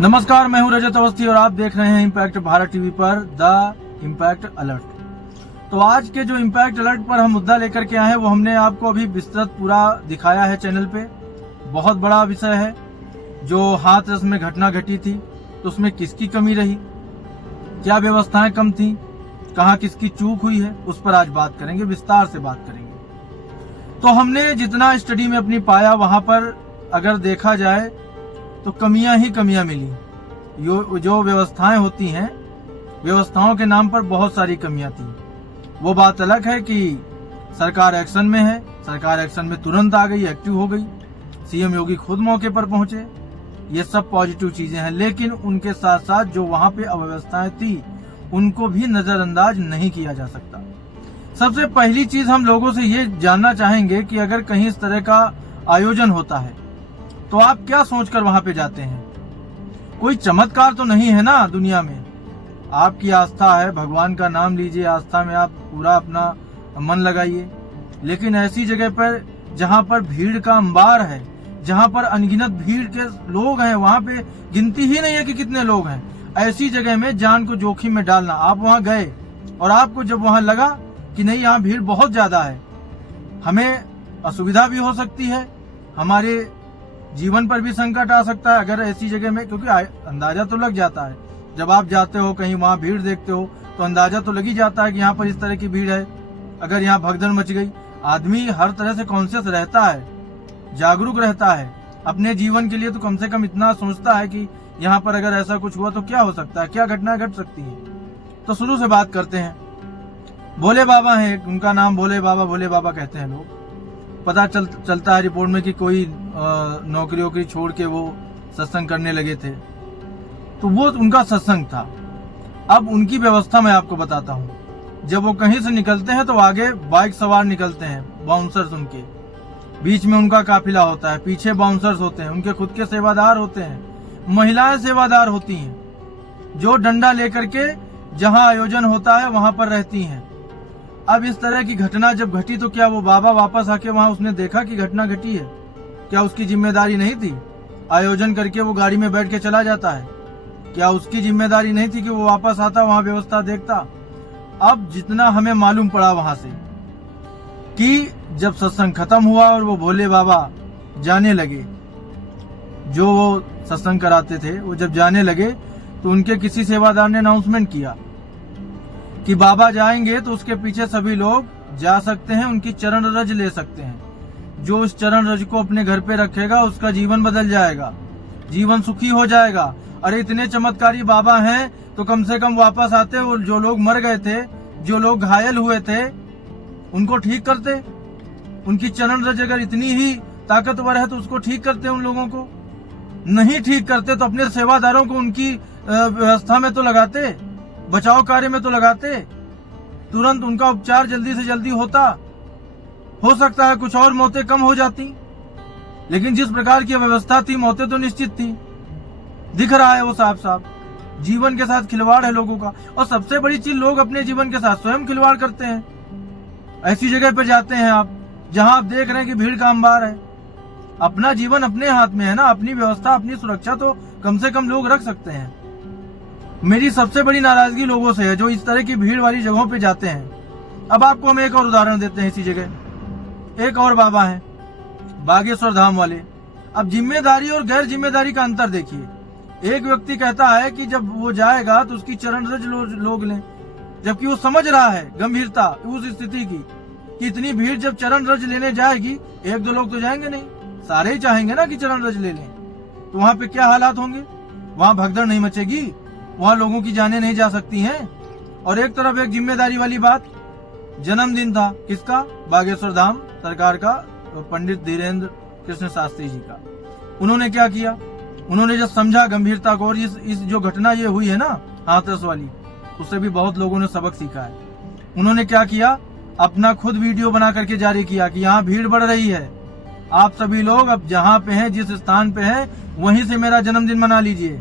नमस्कार, मैं हूं रजत अवस्थी और आप देख रहे हैं इम्पैक्ट भारत टीवी पर द इम्पैक्ट अलर्ट। तो आज के जो इम्पैक्ट अलर्ट पर हम मुद्दा लेकर के आए हैं वो हमने आपको अभी विस्तृत पूरा दिखाया है चैनल पे। बहुत बड़ा विषय है जो हाथरस में घटना घटी थी, तो उसमें किसकी कमी रही, क्या व्यवस्थाएं कम थी, कहाँ किसकी चूक हुई है, उस पर आज बात करेंगे, विस्तार से बात करेंगे। तो हमने जितना स्टडी में अपनी पाया वहां पर अगर देखा जाए तो कमियां ही कमियां मिली। जो व्यवस्थाएं होती हैं, व्यवस्थाओं के नाम पर बहुत सारी कमियां थी। वो बात अलग है कि सरकार एक्शन में है, सरकार एक्शन में तुरंत आ गई, एक्टिव हो गई, सीएम योगी खुद मौके पर पहुंचे, ये सब पॉजिटिव चीजें हैं। लेकिन उनके साथ साथ जो वहां पे अव्यवस्थाएं थी उनको भी नजरअंदाज नहीं किया जा सकता। सबसे पहली चीज हम लोगों से ये जानना चाहेंगे कि अगर कहीं इस तरह का आयोजन होता है तो आप क्या सोचकर वहां पे जाते हैं? कोई चमत्कार तो नहीं है ना दुनिया में। आपकी आस्था है, भगवान का नाम लीजिए, आस्था में आप पूरा अपना मन लगाइए। लेकिन ऐसी जगह पर जहां पर भीड़ का अंबार है, जहां पर अनगिनत भीड़ के लोग हैं, वहां पे गिनती ही नहीं है कि कितने लोग हैं, ऐसी जगह में जान को जोखिम में डालना। आप वहां गए और आपको जब वहां लगा कि नहीं यहाँ भीड़ बहुत ज्यादा है, हमें असुविधा भी हो सकती है, हमारे जीवन पर भी संकट आ सकता है अगर ऐसी जगह में, क्योंकि अंदाजा तो लग जाता है जब आप जाते हो कहीं, वहां भीड़ देखते हो तो अंदाजा तो लग ही जाता है कि यहाँ पर इस तरह की भीड़ है। अगर यहाँ भगदड़ मच गई, आदमी हर तरह से कॉन्शियस रहता है, जागरूक रहता है, अपने जीवन के लिए तो कम से कम इतना सोचता है कि यहाँ पर अगर ऐसा कुछ हुआ तो क्या हो सकता है, क्या घटना घट सकती है। तो शुरू से बात करते हैं। भोले बाबा है, उनका नाम भोले बाबा कहते हैं लोग। पता चलता है रिपोर्ट में कि कोई नौकरी छोड़ के वो सत्संग करने लगे थे, तो वो उनका सत्संग था। अब उनकी व्यवस्था मैं आपको बताता हूँ। जब वो कहीं से निकलते हैं तो आगे बाइक सवार निकलते हैं, बाउंसर्स उनके, बीच में उनका काफिला होता है, पीछे बाउंसर्स होते हैं, उनके खुद के सेवादार होते हैं, महिलाएं सेवादार होती हैं जो डंडा लेकर के जहां आयोजन होता है वहां पर रहती हैं। अब इस तरह की घटना जब घटी तो क्या वो बाबा वापस आके वहां उसने देखा कि घटना घटी है? क्या उसकी जिम्मेदारी नहीं थी? आयोजन करके वो गाड़ी में बैठ के चला जाता है, क्या उसकी जिम्मेदारी नहीं थी कि वो वापस आता, वहां व्यवस्था देखता? अब जितना हमें मालूम पड़ा वहां से कि जब सत्संग खत्म हुआ और वो भोले बाबा जाने लगे, जो वो सत्संग कराते थे, वो जब जाने लगे तो उनके किसी सेवादार ने अनाउंसमेंट किया कि बाबा जाएंगे तो उसके पीछे सभी लोग जा सकते हैं, उनकी चरण रज ले सकते हैं। जो उस चरण रज को अपने घर पे रखेगा उसका जीवन बदल जाएगा, जीवन सुखी हो जाएगा। अरे इतने चमत्कारी बाबा हैं तो कम से कम वापस आते और जो लोग मर गए थे, जो लोग घायल हुए थे, उनको ठीक करते। उनकी चरण रज अगर इतनी ही ताकतवर है तो उसको ठीक करते। उन लोगों को नहीं ठीक करते तो अपने सेवादारों को उनकी व्यवस्था में तो लगाते, बचाव कार्य में तो लगाते, तुरंत उनका उपचार जल्दी से जल्दी होता। हो सकता है कुछ और मौतें कम हो जाती, लेकिन जिस प्रकार की व्यवस्था थी मौतें तो निश्चित थी। दिख रहा है वो साफ साफ, जीवन के साथ खिलवाड़ है लोगों का। और सबसे बड़ी चीज, लोग अपने जीवन के साथ स्वयं खिलवाड़ करते हैं। ऐसी जगह पर जाते हैं आप जहां आप देख रहे हैं कि भीड़ का अंबार है। अपना जीवन अपने हाथ में है ना, अपनी व्यवस्था, अपनी सुरक्षा तो कम से कम लोग रख सकते हैं। मेरी सबसे बड़ी नाराजगी लोगों से है जो इस तरह की भीड़ वाली जगहों पे जाते हैं। अब आपको हम एक और उदाहरण देते हैं। इसी जगह एक और बाबा है, बागेश्वर धाम वाले। अब जिम्मेदारी और गैर जिम्मेदारी का अंतर देखिए। एक व्यक्ति कहता है कि जब वो जाएगा तो उसकी चरण रज लोग लें, जबकि वो समझ रहा है गंभीरता उस स्थिति की कि इतनी भीड़ जब चरण रज लेने जाएगी, एक दो लोग तो जाएंगे नहीं, सारे ही चाहेंगे ना कि चरण रज ले लें। तो वहां पे क्या हालात होंगे? वहां भगदड़ नहीं मचेगी, वहां लोगों की जानें नहीं जा सकती हैं। और एक तरफ एक जिम्मेदारी वाली बात, जन्मदिन था किसका? बागेश्वर धाम सरकार का, पंडित धीरेन्द्र कृष्ण शास्त्री जी का। उन्होंने क्या किया? उन्होंने जब समझा गंभीरता को, और इस जो घटना ये हुई है ना हाथरस वाली, उससे भी बहुत लोगों ने सबक सीखा है। उन्होंने क्या किया? अपना खुद वीडियो बना करके जारी किया कि यहाँ भीड़ बढ़ रही है, आप सभी लोग अब जहाँ पे हैं, जिस स्थान पे हैं, वहीं से मेरा जन्मदिन मना लीजिए,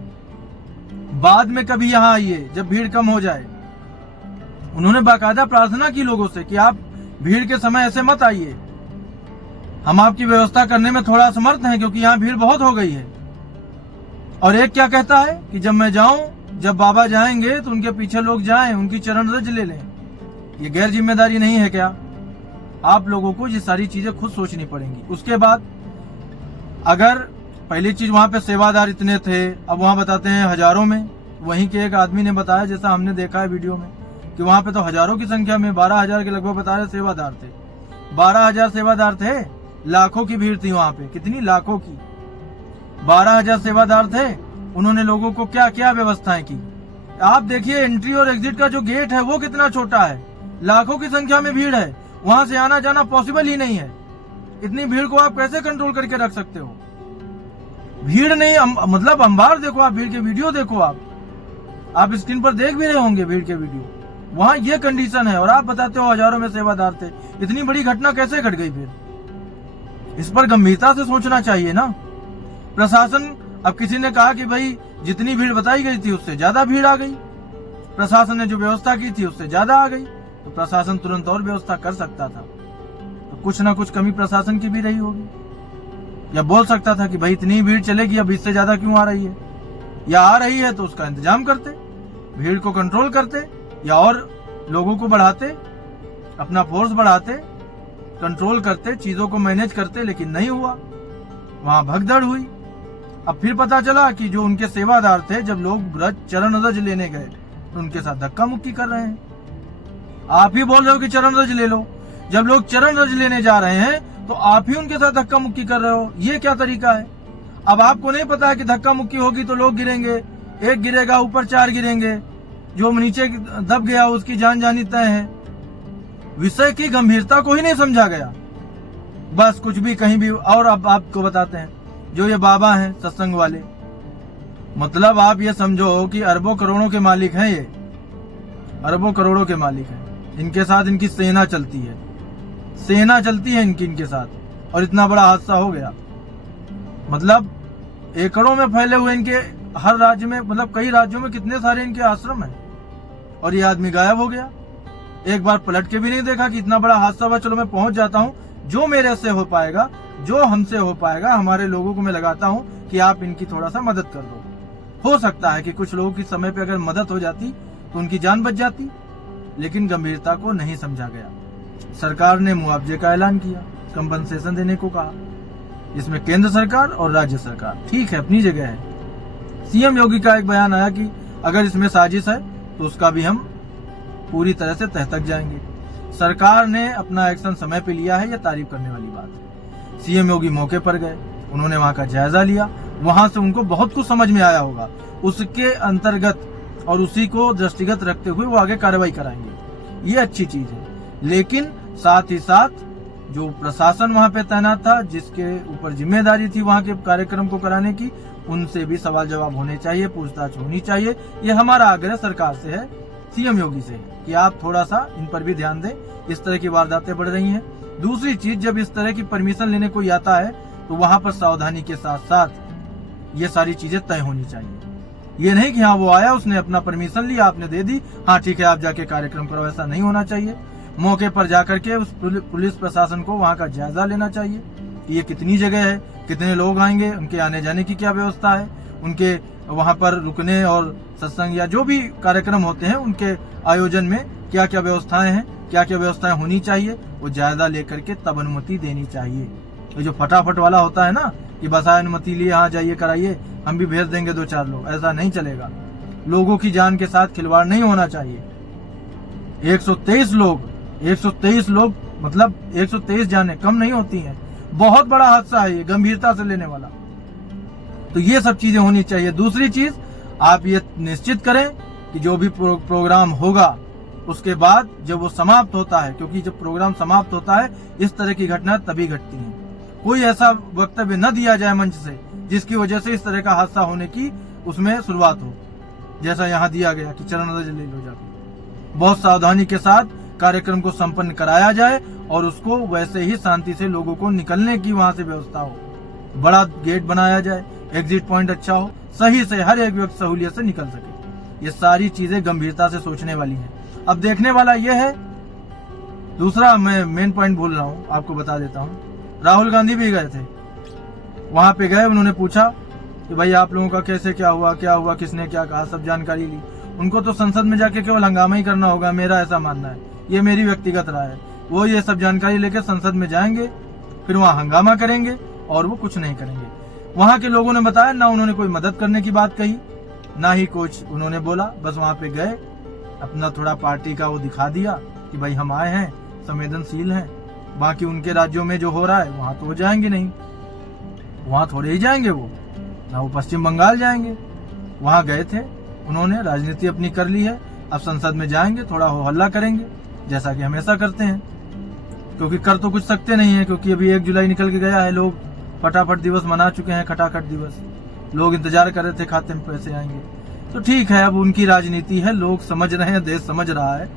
बाद में कभी यहाँ आइए जब भीड़ कम हो जाए। उन्होंने बाकायदा प्रार्थना की लोगों से कि आप भीड़ के समय ऐसे मत आइए। हम आपकी व्यवस्था करने में थोड़ा असमर्थ हैं क्योंकि यहाँ भीड़ बहुत हो गई है। और एक क्या कहता है कि जब मैं जाऊं, जब बाबा जाएंगे तो उनके पीछे लोग जाएं, उनकी चरण रज ले लें। ये गैर जिम्मेदारी नहीं है क्या? आप लोगों को ये सारी चीजें खुद सोचनी पड़ेंगी। उसके बाद अगर पहली चीज वहां पे सेवादार इतने थे, अब वहां बताते हैं हजारों में। वहीं के एक आदमी ने बताया, जैसा हमने देखा है वीडियो में, कि वहां पे तो हजारों की संख्या में 12,000 के लगभग बता रहे सेवादार थे। 12,000 सेवादार थे, लाखों की भीड़ थी वहां पे। कितनी? लाखों की। 12,000 सेवादार थे। उन्होंने लोगों को क्या क्या व्यवस्थाएं की आप देखिए। एंट्री और एग्जिट का जो गेट है वो कितना छोटा है, लाखों की संख्या में भीड़ है, वहां से आना जाना पॉसिबल ही नहीं है। इतनी भीड़ को आप कैसे कंट्रोल करके रख सकते हो? भीड़ नहीं, मतलब अंबार देखो आप, भीड़ के वीडियो देखो आप स्क्रीन पर देख भी रहे होंगे भीड़ के वीडियो। वहां ये कंडीशन है और आप बताते हो हजारों में सेवादार थे। इतनी बड़ी घटना कैसे घट गई? फिर इस पर गंभीरता से सोचना चाहिए ना प्रशासन। अब किसी ने कहा कि भाई जितनी भीड़ बताई गई थी उससे ज्यादा भीड़ आ गई, प्रशासन ने जो व्यवस्था की थी उससे ज्यादा आ गई, तो प्रशासन तुरंत और व्यवस्था कर सकता था। तो कुछ ना कुछ कमी प्रशासन की भी रही होगी, या बोल सकता था कि भाई इतनी भीड़ चलेगी, अब इससे ज्यादा क्यों आ रही है, या आ रही है तो उसका इंतजाम करते, भीड़ को कंट्रोल करते, या और लोगों को बढ़ाते, अपना फोर्स बढ़ाते, कंट्रोल करते, चीजों को मैनेज करते। लेकिन नहीं हुआ, वहां भगदड़ हुई। अब फिर पता चला कि जो उनके सेवादार थे, जब लोग चरण रज लेने गए तो उनके साथ धक्का मुक्की कर रहे हैं। आप ही बोल रहे हो कि चरण रज ले लो, जब लोग चरण रज लेने जा रहे हैं तो आप ही उनके साथ धक्का मुक्की कर रहे हो। ये क्या तरीका है? अब आपको नहीं पता है कि धक्का मुक्की होगी तो लोग गिरेंगे, एक गिरेगा ऊपर 4 गिरेंगे, जो नीचे दब गया उसकी जान जानी तय है। विषय की गंभीरता को ही नहीं समझा गया, बस कुछ भी कहीं भी। और अब आपको बताते हैं, जो ये बाबा हैं सत्संग वाले, मतलब आप ये समझो कि अरबों करोड़ों के मालिक हैं, ये अरबों करोड़ों के मालिक हैं। इनके साथ इनकी सेना चलती है, सेना चलती है इनके साथ, और इतना बड़ा हादसा हो गया। मतलब एकड़ों में फैले हुए इनके, हर राज्य में, मतलब कई राज्यों में कितने सारे इनके आश्रम हैं, और ये आदमी गायब हो गया। एक बार पलट के भी नहीं देखा कि इतना बड़ा हादसा हुआ, चलो मैं पहुंच जाता हूं, जो मेरे से हो पाएगा, जो हमसे हो पाएगा, हमारे लोगों को मैं लगाता हूं कि आप इनकी थोड़ा सा मदद कर दो। हो सकता है कि कुछ लोगों की समय पे अगर मदद हो जाती तो उनकी जान बच जाती, लेकिन गंभीरता को नहीं समझा गया। सरकार ने मुआवजे का ऐलान किया, कंपनसेशन देने को कहा। इसमें केंद्र सरकार और राज्य सरकार ठीक है, अपनी जगह है। सीएम योगी का एक बयान आया कि अगर इसमें साजिश है तो उसका भी हम पूरी तरह से तह तक जाएंगे। सरकार ने अपना एक्शन समय पे लिया है, यह तारीफ करने वाली बात है। सीएम योगी मौके पर गए, उन्होंने वहां का जायजा लिया, वहां से उनको बहुत कुछ समझ में आया होगा, उसके अंतर्गत और उसी को दृष्टिगत रखते हुए वो आगे कार्रवाई कराएंगे। ये अच्छी चीज है, लेकिन साथ ही साथ जो प्रशासन वहां पे तैनात था, जिसके ऊपर जिम्मेदारी थी वहां के कार्यक्रम को कराने की, उनसे भी सवाल जवाब होने चाहिए, पूछताछ होनी चाहिए। ये हमारा आग्रह सरकार से है, सीएम योगी से, कि आप थोड़ा सा इन पर भी ध्यान दें। इस तरह की वारदातें बढ़ रही हैं। दूसरी चीज, जब इस तरह की परमिशन लेने कोई आता है तो वहां पर सावधानी के साथ साथ ये सारी चीजें तय होनी चाहिए। ये नहीं कि हाँ वो आया, उसने अपना परमिशन लिया, आपने दे दी, हाँ ठीक है आप जाके कार्यक्रम करो, ऐसा नहीं होना चाहिए। मौके पर जाकर के उस पुलिस प्रशासन को वहां का जायजा लेना चाहिए कि ये कितनी जगह है, कितने लोग आएंगे, उनके आने जाने की क्या व्यवस्था है, उनके वहां पर रुकने और सत्संग या जो भी कार्यक्रम होते हैं उनके आयोजन में क्या क्या व्यवस्थाएं हैं, क्या क्या व्यवस्थाएं होनी चाहिए, वो जायजा लेकर के तब अनुमति देनी चाहिए। ये जो फटाफट वाला होता है ना कि बस अनुमति लिए, हाँ जाइए कराइए, हम भी भेज देंगे 2-4 लोग, ऐसा नहीं चलेगा। लोगों की जान के साथ खिलवाड़ नहीं होना चाहिए। 123 लोग मतलब 123 जाने कम नहीं होती हैं। बहुत बड़ा हादसा है ये, गंभीरता से लेने वाला। तो ये सब चीजें होनी चाहिए। दूसरी चीज, आप ये निश्चित करें कि जो भी प्रोग्राम होगा उसके बाद जब वो समाप्त होता है, क्योंकि जब प्रोग्राम समाप्त होता है इस तरह की घटना तभी घटती है, कोई ऐसा वक्तव्य न दिया जाए मंच से जिसकी वजह से इस तरह का हादसा होने की उसमें शुरुआत हो, जैसा यहाँ दिया गया कि चरण रज ले लो जाके। बहुत सावधानी के साथ कार्यक्रम को संपन्न कराया जाए और उसको वैसे ही शांति से लोगों को निकलने की वहां से व्यवस्था हो। बड़ा गेट बनाया जाए, एग्जिट पॉइंट अच्छा हो, सही से हर एक व्यक्ति सहूलियत से निकल सके। ये सारी चीजें गंभीरता से सोचने वाली हैं। अब देखने वाला ये है, दूसरा मैं मेन पॉइंट भूल रहा हूँ, आपको बता देता हूँ। राहुल गांधी भी गए थे, वहां पे गए, उन्होंने पूछा कि भाई आप लोगों का कैसे क्या हुआ, किसने क्या कहा, सब जानकारी ली। उनको तो संसद में जाके केवल हंगामा ही करना होगा, मेरा ऐसा मानना है, ये मेरी व्यक्तिगत राय है। वो ये सब जानकारी लेकर संसद में जाएंगे, फिर वहाँ हंगामा करेंगे और वो कुछ नहीं करेंगे। वहाँ के लोगों ने बताया ना उन्होंने कोई मदद करने की बात कही, ना ही कुछ उन्होंने बोला, बस वहाँ पे गए, अपना थोड़ा पार्टी का वो दिखा दिया कि भाई हम आए हैं, संवेदनशील हैं। बाकी उनके राज्यों में जो हो रहा है वहाँ तो वो जाएंगे नहीं, वहाँ थोड़े ही जाएंगे वो, ना वो पश्चिम बंगाल जाएंगे। वहाँ गए थे, उन्होंने राजनीति अपनी कर ली है, अब संसद में जाएंगे, थोड़ा हो हल्ला करेंगे, जैसा कि हमेशा करते हैं, क्योंकि कर तो कुछ सकते नहीं है, क्योंकि अभी 1 जुलाई निकल के गया है, लोग फटाफट दिवस मना चुके हैं, खटाखट दिवस, लोग इंतजार कर रहे थे खाते में पैसे आएंगे। तो ठीक है, अब उनकी राजनीति है, लोग समझ रहे हैं, देश समझ रहा है,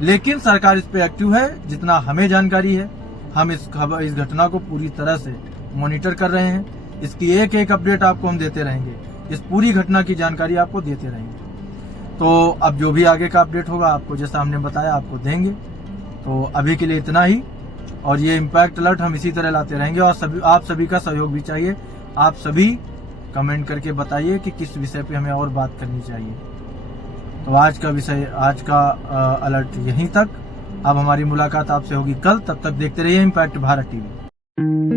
लेकिन सरकार इस पे एक्टिव है। जितना हमें जानकारी है, हम इस घटना को पूरी तरह से मॉनिटर कर रहे हैं, इसकी एक एक अपडेट आपको हम देते रहेंगे, इस पूरी घटना की जानकारी आपको देते रहेंगे। तो अब जो भी आगे का अपडेट होगा आपको, जैसा हमने बताया, आपको देंगे। तो अभी के लिए इतना ही, और ये इम्पैक्ट अलर्ट हम इसी तरह लाते रहेंगे, और आप सभी का सहयोग भी चाहिए। आप सभी कमेंट करके बताइए कि किस विषय पे हमें और बात करनी चाहिए। तो आज का अलर्ट यहीं तक। अब हमारी मुलाकात आपसे होगी कल, तब तक देखते रहिए इम्पैक्ट भारत टीवी।